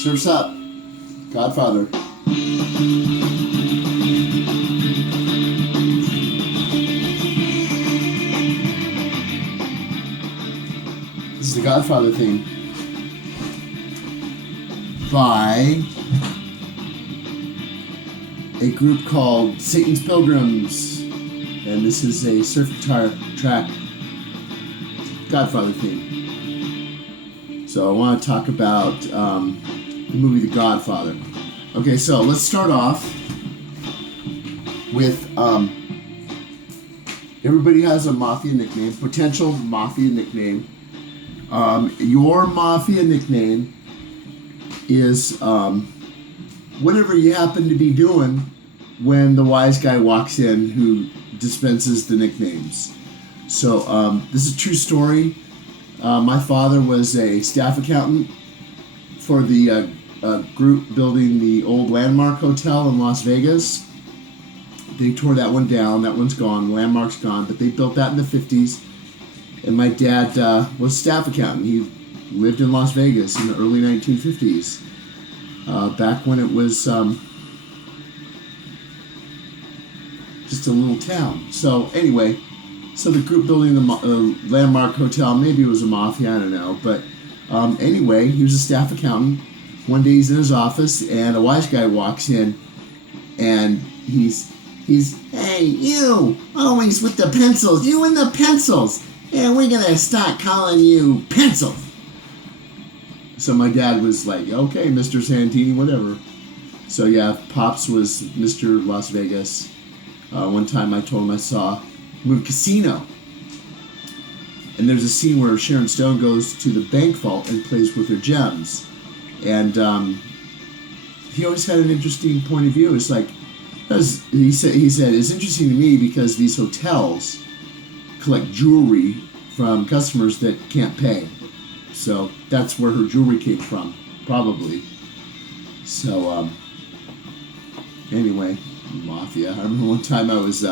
Surf's up. Godfather. This is the Godfather theme by a group called Satan's Pilgrims, and this is a surf guitar track Godfather theme. So I want to talk about the movie The Godfather. Okay, so let's start off with everybody has a mafia nickname, potential mafia nickname. Your mafia nickname is whatever you happen to be doing when the wise guy walks in who dispenses the nicknames. So this is a true story. My father was a staff accountant for the group building the old Landmark Hotel in Las Vegas. They tore that one down. That one's gone. Landmark's gone. But they built that in the 50s. And my dad was a staff accountant. He lived in Las Vegas in the early 1950s. Back when it was just a little town. So anyway, so the group building the Landmark Hotel, maybe it was a mafia, I don't know. But anyway, he was a staff accountant. One day he's in his office and a wise guy walks in and he's hey, you, always with the pencils, you and the pencils. And we're going to start calling you Pencil. So my dad was like, okay, Mr. Santini, whatever. So yeah, Pops was Mr. Las Vegas. One time I told him I saw a movie Casino. And there's a scene where Sharon Stone goes to the bank vault and plays with her gems. And he always had an interesting point of view. It's like, he said, it's interesting to me because these hotels collect jewelry from customers that can't pay. So that's where her jewelry came from, probably. So anyway, mafia. I remember one time I was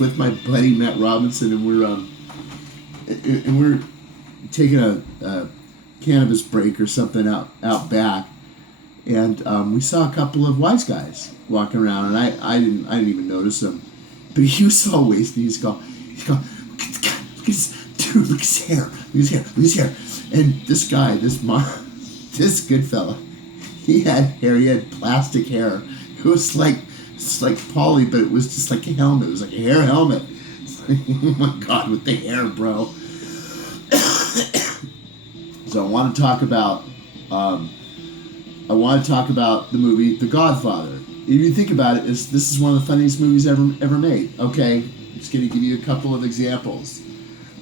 with my buddy Matt Robinson, and we're taking a cannabis break or something out back, and we saw a couple of wise guys walking around, and I didn't even notice them, but he was so wasted. He's going, look at this dude, look at his hair, look at his hair. And this guy, this good fella, he had hair, he had plastic hair. It was like, it's like poly, but it was just like a helmet. It was like a hair helmet. It's like, oh my God, with the hair, bro. So I want to talk about the movie The Godfather. If you think about it, this is one of the funniest movies ever made. Okay, I'm just going to give you a couple of examples.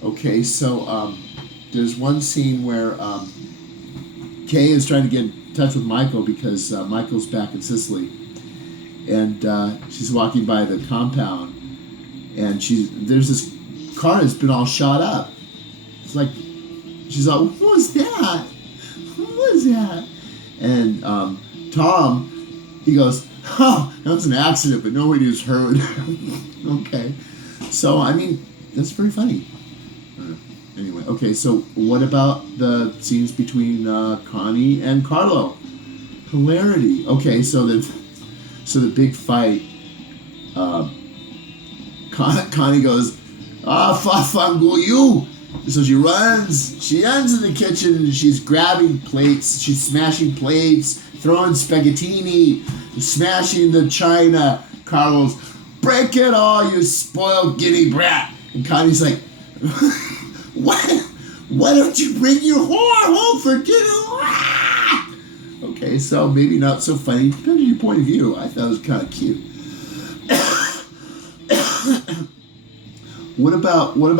Okay, so there's one scene where Kay is trying to get in touch with Michael because Michael's back in Sicily, and she's walking by the compound, and there's this car that's been all shot up. It's like she's like, "What was that? What was that?" And Tom, he goes, "Oh, that was an accident, but nobody was hurt." Okay, so I mean, that's very funny. Anyway, okay, so what about the scenes between Connie and Carlo? Hilarity. Okay, so the big fight. Connie goes, "Fango you!" So she runs in the kitchen and she's grabbing plates, she's smashing plates, throwing spaghettini, smashing the china. Carlos, break it all, you spoiled guinea brat. And Connie's like, what? Why don't you bring your whore home for dinner? Okay, so maybe not so funny. Depends on your point of view. I thought it was kind of cute. What about when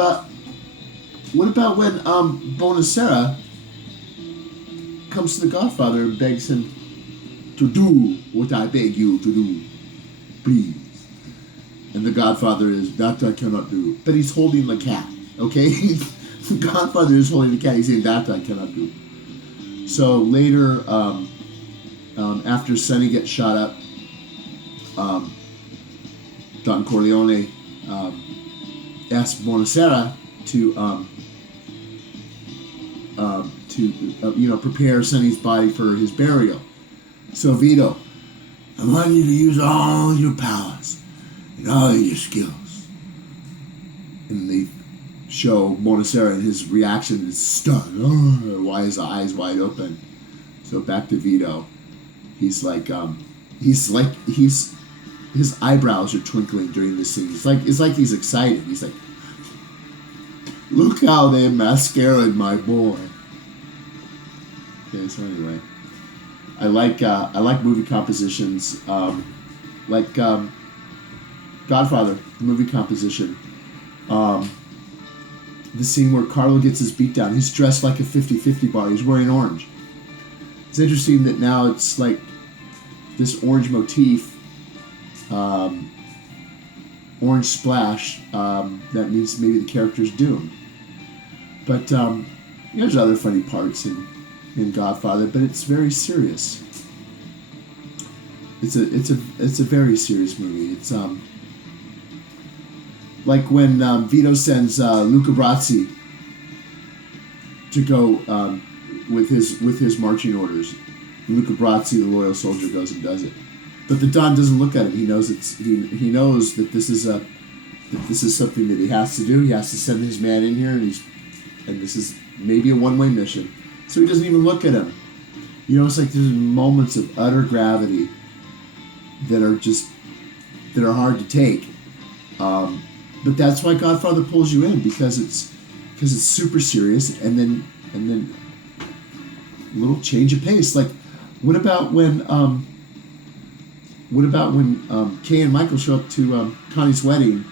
Bonacera comes to the Godfather and begs him to do what I beg you to do, please? And the Godfather is, that I cannot do. But he's holding the cat, okay? The Godfather is holding the cat. He's saying, that I cannot do. So later, after Sonny gets shot up, Don Corleone asks Bonacera to prepare Sonny's body for his burial. So Vito, I want you to use all your powers and all your skills. And they show Monacera, and his reaction is stunned. Why his eyes wide open? So back to Vito. He's like, his eyebrows are twinkling during this scene. It's like he's excited. He's like, look how they mascaraed my boy. Okay, so anyway, I like movie compositions, Godfather, the movie composition. The scene where Carlo gets his beat down. He's dressed like a 50-50 bar. He's wearing orange. It's interesting that now it's like this orange motif, orange splash. That means maybe the character's doomed. But there's other funny parts in Godfather, but it's very serious. It's a very serious movie. It's like when Vito sends Luca Brasi to go with his marching orders. Luca Brasi, the loyal soldier, goes and does it. But the Don doesn't look at him. He knows he knows that this is something that he has to do. He has to send his man in here, and this is maybe a one-way mission. So he doesn't even look at him. It's like there's moments of utter gravity that are hard to take. But that's why Godfather pulls you in, because it's super serious, and then a little change of pace. Like, what about when Kay and Michael show up to Connie's wedding,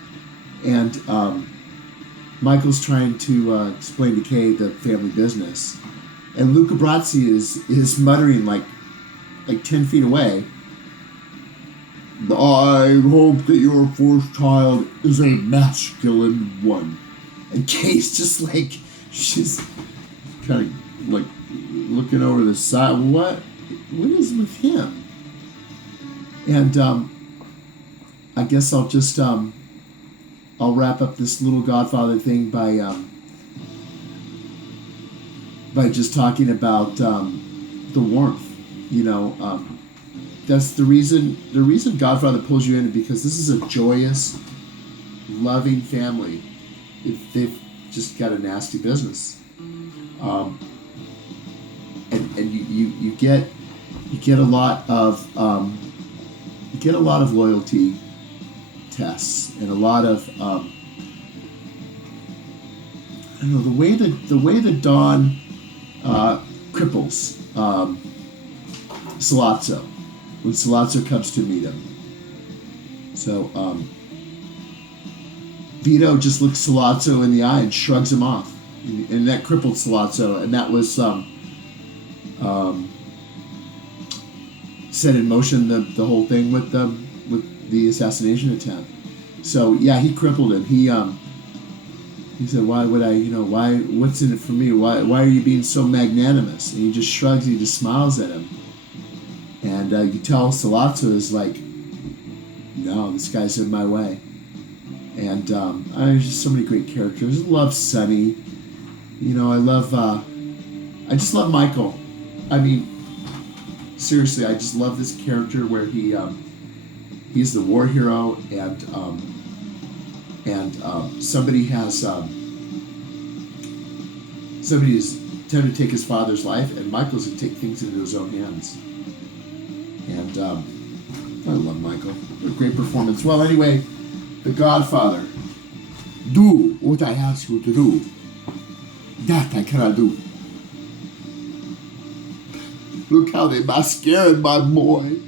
and Michael's trying to explain to Kay the family business, and Luca Brasi is muttering like 10 feet away, I hope that your fourth child is a masculine one. And Kay's just like, she's kind of like looking over the side. What is with him? And I guess I'll just I'll wrap up this little Godfather thing by just talking about the warmth. That's the reason Godfather pulls you in, because this is a joyous, loving family. They've just got a nasty business, and you get a lot of loyalty tests, and a lot of the way that Don cripples Sollozzo when Sollozzo comes to meet him. So Vito just looks Sollozzo in the eye and shrugs him off, and that crippled Sollozzo, and that was set in motion the whole thing with the assassination attempt. So yeah, he crippled him. He said, "Why would I? Why? What's in it for me? Why are you being so magnanimous?" And he just shrugs. He just smiles at him. And you can tell Sollozzo is like, no, this guy's in my way. And there's just so many great characters. I love Sonny. I just love Michael. I mean, seriously, I just love this character where he's the war hero, and somebody is attempted to take his father's life, and Michael's going to take things into his own hands. And I love Michael. A great performance. Well, anyway, The Godfather. Do what I ask you to do. That I cannot do. Look how they masquerade my boy.